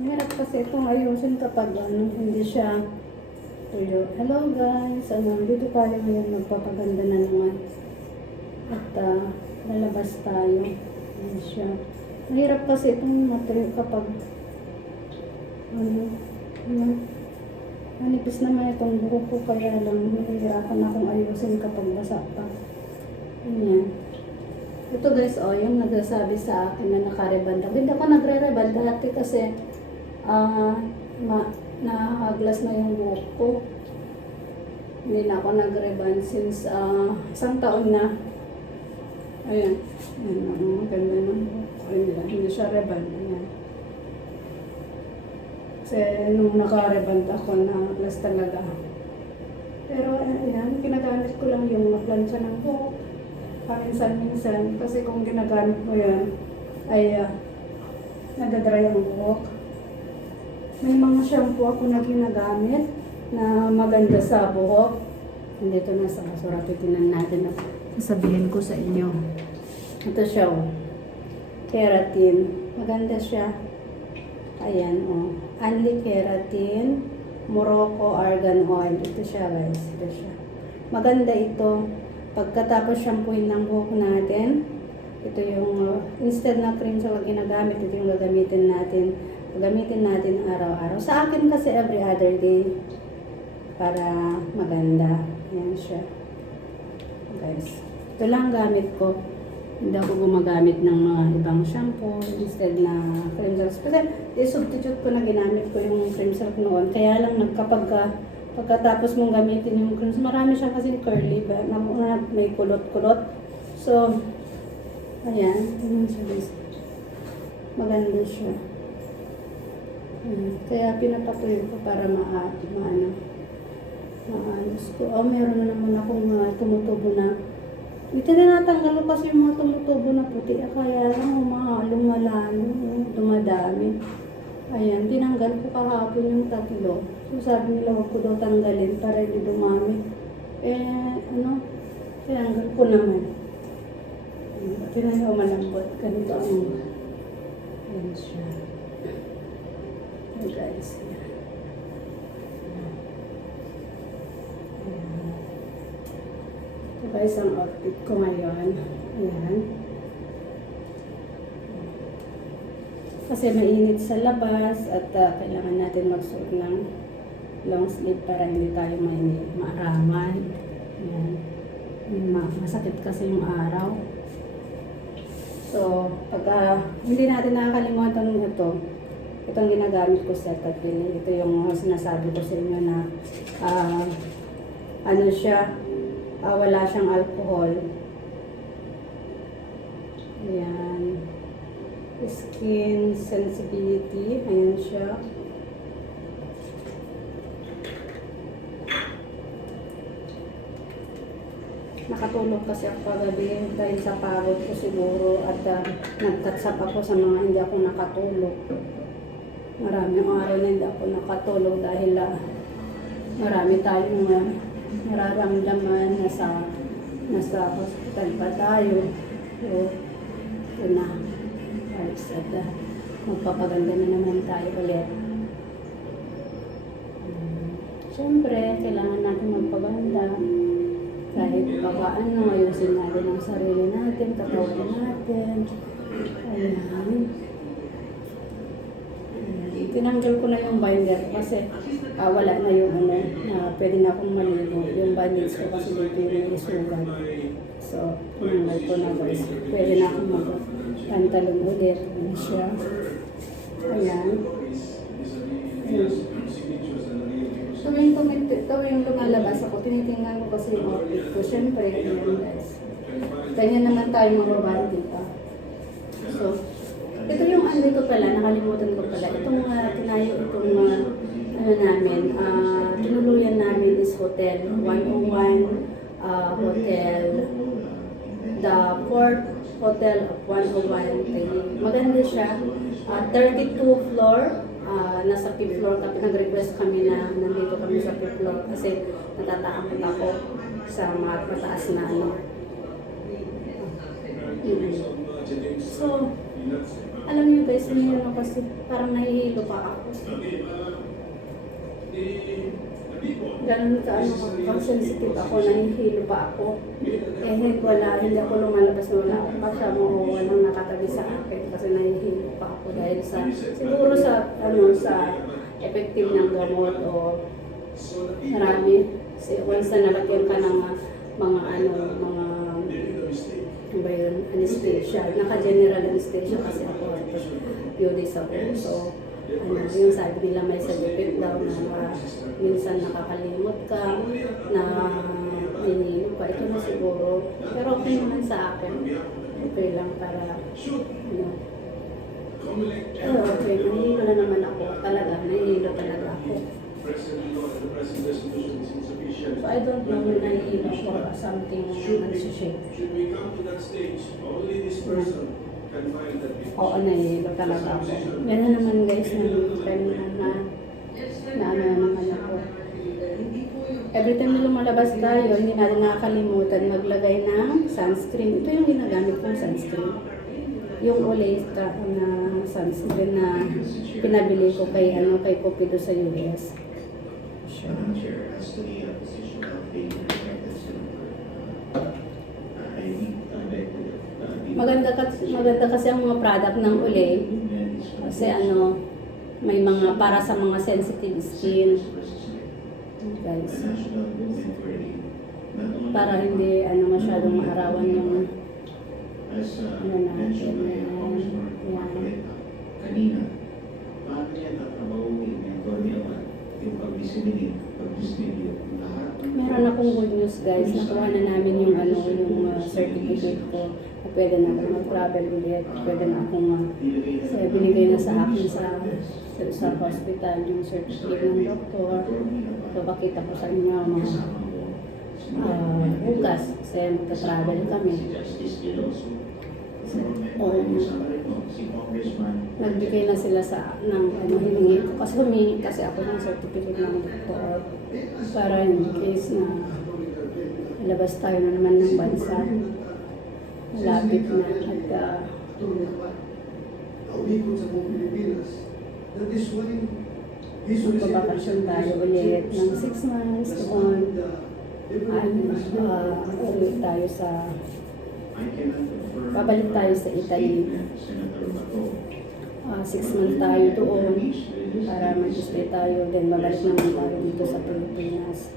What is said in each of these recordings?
Mahirap kasi itong ayusin kapag ano, hindi siya tuyo. Hello guys, ano, dito tayo ngayon magpapaganda na naman. At ah, lalabas tayo. Ayan siya. Mahirap kasi itong matuyo kapag ano, ano, manipis naman itong buhok ko kaya lang nahihirapan akong ayusin kapag basa pa. Ayan. Ito guys, oh, yung nagsasabi sa akin na nakareband ako. Hindi ako nagre-reband dati kasi ah ma nahaglas na yung buhok ko. Hindi na ako nag-reband since ah, isang taon na. Ayan. Ayan, ang ganda ng buhok. Ayan, hindi siya reband. Ayan. Kasi nung naka-reband ako, nahaglas talaga. Pero ayan, ginagamit ko lang yung maplansya ng buhok paminsan-minsan kasi kung ginagamit mo yan ay uh, nadadry ang buhok. May mga shampoo ako na ginagamit na maganda sa buhok. Nandito na sa basura, titinan natin at sasabihin ko sa inyo. Ito siya oh. Keratin. Maganda siya. Ayan oh. Only keratin. Morocco argan oil. Ito siya guys. Ito siya. Maganda ito. Pagkatapos shampooin ng buhok natin, ito yung, uh, instead na cream sa ginagamit, ito yung gagamitin natin. Gagamitin natin araw-araw. Sa akin kasi every other day, para maganda. Yan siya. Guys, ito lang gamit ko. Hindi ako gumagamit ng mga ibang shampoo instead na cream salts. Kasi i-substitute ko na ginamit ko yung cream salt noon. Kaya lang nagkapag pagkatapos mong gamitin yung cream salt, marami siya kasi curly ba? Na, may kulot-kulot. So, ayan. Ayan. Maganda siya. Ayan. Kaya pinapatuloy ko para ma maano maayos ko. Oh, meron na naman akong uh, tumutubo na ito na natanggal ko kasi yung mga tumutubo na puti. Ah, Kaya lang, mga lumalano, dumadami. Ayan, tinanggal ko kahapon yung tatlo. So sabi nila, huwag ko daw tanggalin para hindi dumami. Eh, ano, tinanggal ko naman. Tinanggal malambot. Ganito ang, ayan siya. Ayan guys. Ayan. Ito guys ang outfit ko ngayon. Ayan. Kasi mainit sa labas at uh, kailangan natin magsuot ng long sleeve para hindi tayo mainit, maaraman. Ayan. Ma masakit kasi yung araw. So, pag uh, hindi natin nakakalimutan ito, itong ginagamit ko sa tatili. Ito yung sinasabi ko sa inyo na uh, ano siya, ah, wala siyang alcohol. Ayan. Skin sensitivity. Ayan siya. Nakatulog kasi ako kagabi dahil sa pagod ko siguro at uh, nagtatsap ako sa mga hindi ako nakatulog. Maraming araw na hindi ako nakatulog dahil uh, marami tayong uh, nararamdaman nasa nasa hospital pa tayo. So, yun na. Guys, at uh, magpapaganda na naman tayo ulit. Siyempre, kailangan natin magpaganda. Kahit pa paano, ayusin natin ang sarili natin, katawan natin. Ayan. Tinanggal ko na yung binder kasi ah, wala na yung ano, na pwede na akong maligo. Yung bandage ko kasi dito yung isugan. So, tinanggal ko na guys. Pwede na akong mag-pantalon ulit. Ayan siya. Ayan. Tuwing, tuwing, tuwing lumalabas ako, tinitingnan ko kasi yung outfit ko. Siyempre, ayan guys. Ganyan naman tayo mga babae, di ba? So, ito yung ano ito pala, nakalimutan ko pala. Itong uh, tinayo, itong uh, ano namin, uh, tinuluyan namin is Hotel 101 uh, Hotel the fourth hotel of 101 Maganda siya. Uh, 32 floor. Uh, nasa 5th floor. Tapos nag-request kami na nandito kami sa 5th floor kasi natatakot ako sa mga mataas na ano. Mm-hmm. So, alam niyo guys, hindi ano kasi parang nahihilo pa ako. Ganun ka ano, pag sensitive ako, nahihilo pa ako. Eh, heck, wala, hindi ako lumalabas na wala akong kasama o walang nakatabi sa akin kasi nahihilo pa ako dahil sa, siguro sa, ano, sa effective ng gamot o marami. Kasi once na nalagyan ka ng ah, mga ano, mga ano ba yun, anesthesia, naka-general anesthesia kasi ako, tapos few days ako. So, ano, yung sabi nila may side effect daw na ah, minsan nakakalimot ka, na ninilo ka. Ito na siguro. Pero okay naman sa akin. Okay lang para, ano, pero okay, nahihilo na naman ako. Talaga, nahihilo talaga ako. So I don't know when nahihilo ako or something nagsishake. Should we come to that stage, only this person can find that it Oo, nahihilo talaga ako. Meron naman guys na time na na na ano naman ako. Every time na lumalabas tayo, hindi natin nakakalimutan maglagay ng sunscreen. Ito yung ginagamit kong sunscreen. Yung Olay na sunscreen na pinabili ko kay ano kay Cupido sa US. Madam Chair, as to the uh, position of the respected senator, I need, I beg to, uh, the- Maganda kasi, maganda kasi ang mga product ng Olay kasi ano may mga para sa mga sensitive skin. Guys. The national movement for the, not only- Para hindi ano masyadong maarawan yung As uh, Ano na, mentioned by yan, Congressman yan. Kanina, paano niya tatrabahuin ng Tony Abad yung pag-disseminate, pag-distribute, lahat ng- Meron akong good news guys. Nakuha na namin yung ano, yung uh, certificate ko. Na pwede na akong mag-travel ulit. Pwede na akong uh, kasi binigay na sa akin sa, sa, sa hospital yung certificate ng doktor. So pakita ko sa inyo mga uh, bukas kasi magka-travel kami. Oo. Nagbigay na sila sa ng ano hiningi ko kasi humingi kasi ako ng certificate ng doktor para in case na labas tayo na naman ng bansa. Malapit na at uh, magbabakasyon tayo ulit ng 6 months on at uh, ulit tayo sa Babalik tayo sa Italy. Uh, 6 months tayo doon para mag-stay tayo then babalik naman tayo dito sa Pilipinas.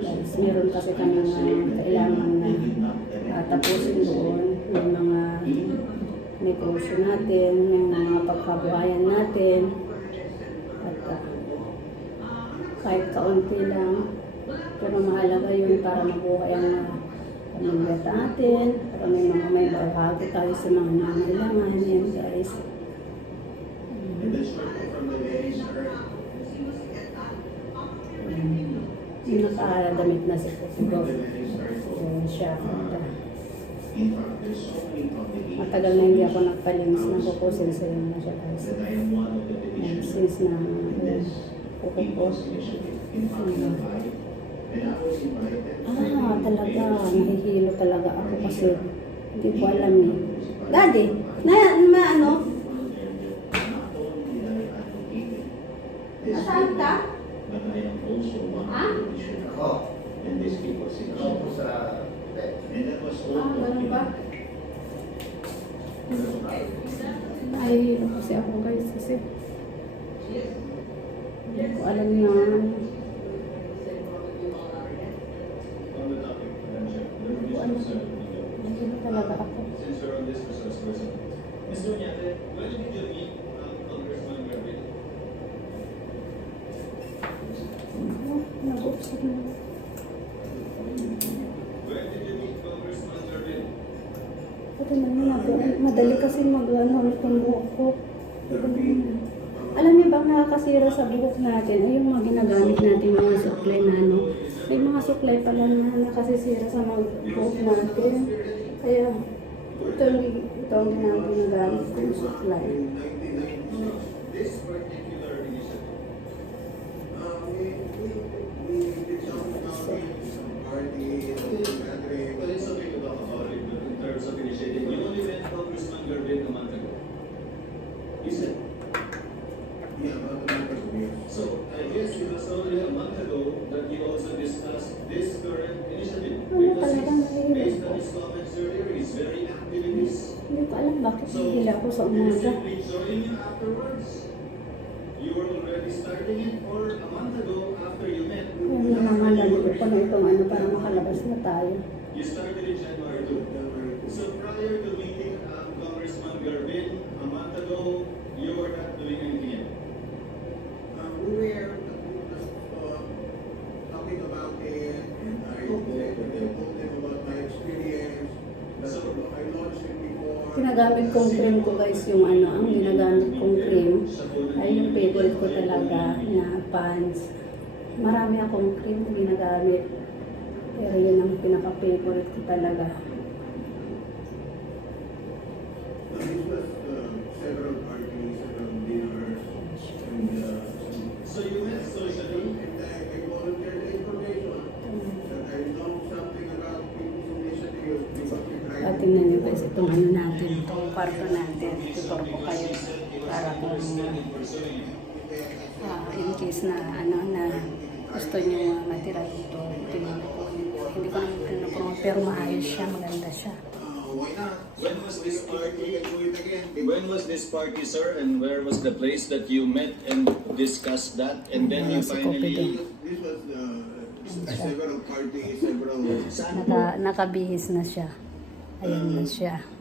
Guys, meron kasi kami na kailangan na uh, tapusin doon yung mga negosyo natin, yung mga pagkabuhayan natin. At uh, kahit kaunti lang, pero mahalaga yun para mabuhay ang pamilya natin, para may mga may bahagi tayo sa mga nangailangan. Yan guys. Yung nakadamit na si po. So, siya. Matagal na hindi ako nagpalinis ng kuko since yun na siya guys. And since na this kuko ko. people's Ah, talaga. Nahihilo talaga ako kasi hindi ko alam eh. Daddy, na, na ano? Nasaan ka? Ha? Ako, initiative. sa Ah, ganun ba? Nahihilo kasi ako guys kasi hindi ko alam na On the topic, Madam Chair, Benito. nahihilo talaga ako. Ms. Dunyate, when did you meet Congressman Garvin? Nag-upsat na. When did you meet Congressman Garvin? Pati naman madali kasi mag-ano ulit yung buhok ko. Alam niyo bang nakakasira sa buhok natin ay yung mga ginagamit natin mga suklay na ano. May mga suklay pala na nakasisira sa mga buhok natin. Kaya ito ang, ito ang ginagamit ko yung suklay. Yeah, we, we, we it's to talk about it, you only So a month ago that you also discussed this current initiative. Ano Because nahihilo based on his comments earlier, he's very active in this. Hindi ko alam bakit So, nahihila ko sa umaga. join you afterwards? You were already starting it or a month ago after you met? Pa na itong ano para makalabas na tayo. You started in January 2. So prior to meeting um, Congressman Garvin a month ago, you were not doing anything Uh, we were uh, talking about it, I told them about my experience. So I launched it before. Ginagamit kong cream ko guys yung ano, ang ginagamit kong cream ay yung favorite ko talaga na pants. Marami akong cream na ginagamit. Pero yun ang pinaka-favorite ko talaga. Uh, This was uh, several parties, several dinners, and uh, So you met socially. and I I volunteered the information that I know something about people's initiative. because we tried At tingnan nyo guys, itong ano natin, itong kwarto natin. Tuturo ko kayo para kung ah, in case na ano na gusto nyo matira dito. Ito yung hindi ko naman pinapromote pero maayos siya, maganda siya. Uh? When was this party? can do it again. When was this party, sir? And where was the place that you met and discussed that? And then you Ah, finally. This was uh, several parties, several. Naka, nakabihis na siya. Ayan na siya.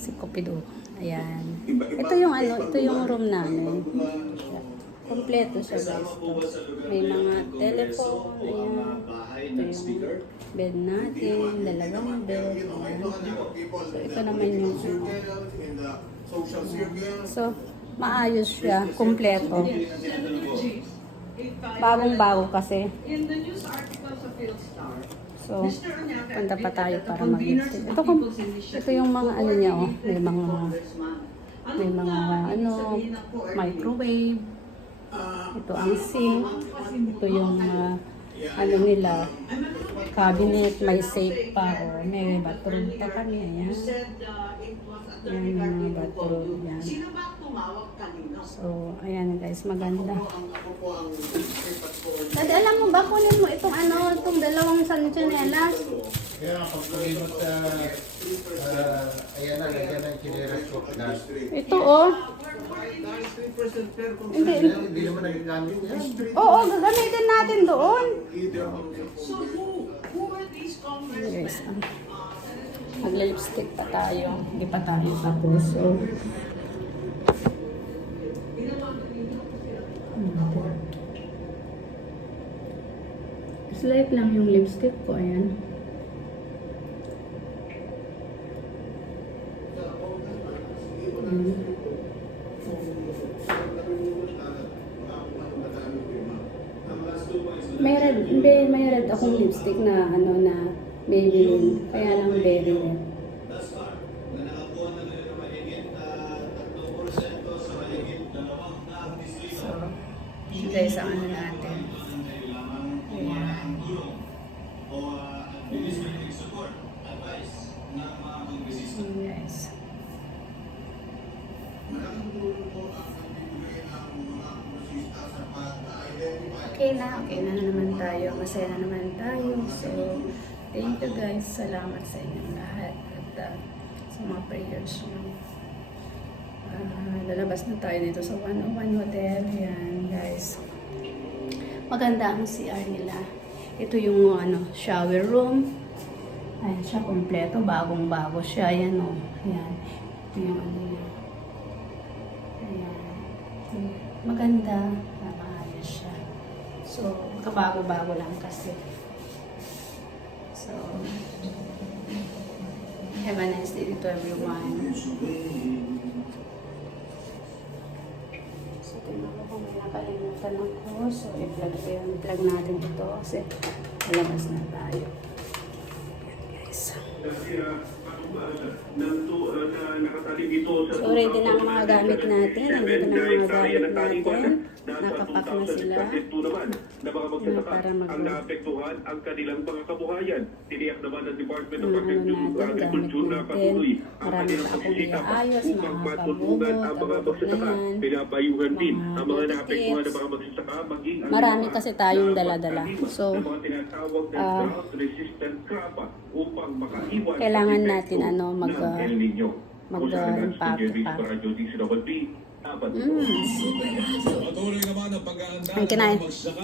Si Cupido. Ayan. Ito yung ano, ito yung room namin. Siya. Kompleto siya guys. May mga telephone, ayan. Ito yung bed natin, dalawang bed. Ayan. So ito naman yung ano. So, maayos siya, kompleto. Bagong-bago kasi. In the news article sa PhilStar, So, punta pa tayo para of Ito, ito yung mga ano niya, oh. May mga, may mga ano, microwave. Uh, Ito ang sink. Ito yung ah, ano nila, cabinet, may safe pa. Oh, may bathroom pa kami. Ayan. You said uh, it was at the Yan yung mga bathroom, yan. Sino ba tumawag kanino? So, ayan guys, maganda. Dad, alam mo ba kunin mo itong ano, itong dalawang sanchonelas? Kaya pag kulimot sa, uh, ayan na, lagyan ng chineras ko na. Ito oh. Dahil 3% per Hindi. Hindi naman nagagamit yan. Oo, gagamitin natin doon. So who, who are these congressmen? Ah, magla-lipstick pa tayo. Hindi pa tayo tapos. So, Slight lang yung lipstick ko, ayan. Na May red, hindi, may red akong lipstick na ano na Maybelline. Kaya lang very red. Support, advice ng mga kongresista. Guys. Malaking tulong po ang nagbibigay ng mga kongresista sa pag-identify Okay na, okay na naman tayo. Masaya na naman tayo. So, thank you guys. Salamat sa inyong lahat. At uh, sa mga prayers nyo. Ah, lalabas na tayo dito sa 101 Hotel. Yan, guys. Maganda ang CR nila. Ito yung ano, shower room. Ayan siya, kompleto. Bagong-bago siya. Ayan o. Ayan. Ito yung ano niya. Maganda. Ah, Maayos siya. So, kabago-bago lang kasi. So, have a nice day to everyone. So, tingnan ko kung may nakalimutan ako. So, ko yung plug natin ito kasi lalabas na tayo. Yeah. So, ready na ang mga gamit natin. Nandito na ang mga gamit natin. Nakapak na 2,000 sila. na para mag- ang naapektuhan ang kanilang mga kabuhayan. Tiniyak naman ng Department of Agriculture natin, Agriculture na patuloy ang kanilang pagsisikap upang mga matulungan ang mga magsasaka. Pinabayuhan din ang mga naapektuhan ng mga magsasaka maging Marami kasi tayong dala-dala. So, sa kailangan natin, ano, mag, ng El Nino. mag, Kung sa Regards to impact Jerry pa. Mm. Ang kinain-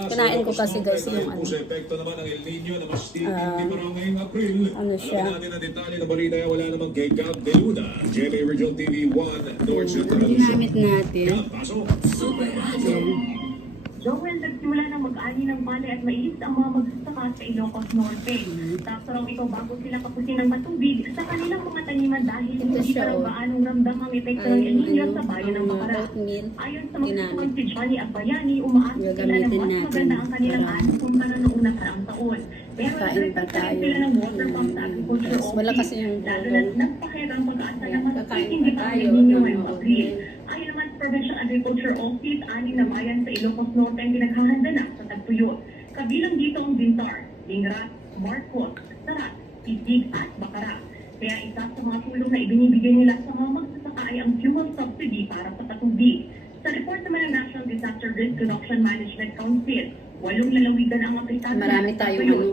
kinain ko kasi, guys, yung ano. April. ano siya? Alamin natin ang detalye ng balita wala namang kay Gab Deluda, GMA Regional TV 1, North Central. Ang ginamit natin. Gab, mag-ani ng palay at mais ang mga magsasaka sa Ilocos Norte. Tapos raw ito bago sila kapusin ng matubig sa kanilang mga taniman dahil hindi pa raw oh. gaanong ramdam ang epekto ng El Nino ano, sa bayan ng mga oatmeal. Ayon sa ginamit. magsusukan si Johnny Agbayani, umaasa sila na mas maganda ang kanilang ani kumpara noong nakaraang taon. Pero Kain pa nagrepresent tayo. sila ng water pump sa agriculture office, lalo na nagpakirang pag-asa na mas hindi pa El Nino ng ngayong mga Provincial Agriculture Office, ani na bayan sa Ilocos Norte ang pinaghahanda na sa tagtuyot. Kabilang dito ang Bintar, Lingrat, Marcos, Sarat, Pitig at Bacara. Kaya isa sa mga tulong na ibinibigay nila sa mga magsasaka ay ang fuel subsidy para sa patubig. Sa report naman ng National Disaster Risk Reduction Management Council, walong lalawigan ang apekado Marami ng tayong ano,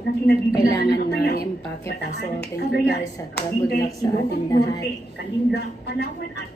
kailangan ng na kayaw. i-empake pa. So, thank you guys at good luck sa ating lahat. Kalinga, Palawan at